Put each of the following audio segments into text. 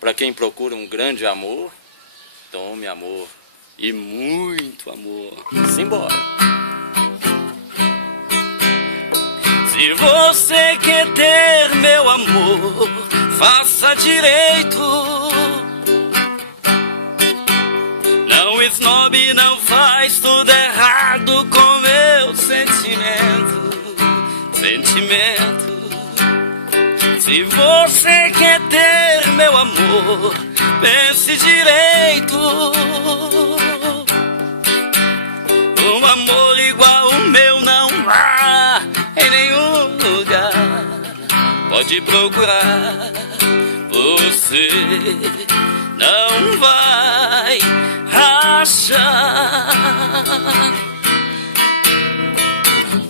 Para quem procura um grande amor, tome amor e muito amor. Simbora! Se você quer ter meu amor, faça direito. Não esnobe, não faz tudo errado com meu sentimento. Se você quer ter meu amor, pense direito. Um amor igual o meu não há em nenhum lugar. Pode procurar, você não vai achar.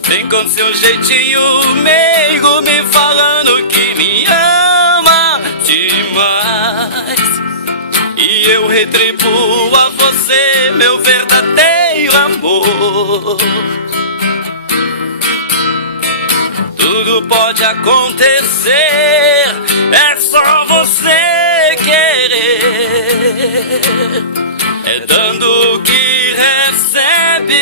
Vem com seu jeitinho meigo me falando que me ama demais, e eu retribuo a você meu verdadeiro amor. Tudo pode acontecer, é só você querer. É dando que recebe,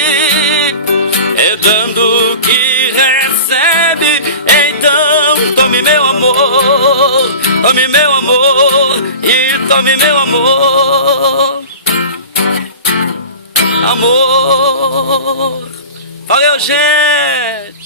é dando que recebe. Então tome meu amor, tome meu amor e tome meu amor. Amor. Valeu, gente!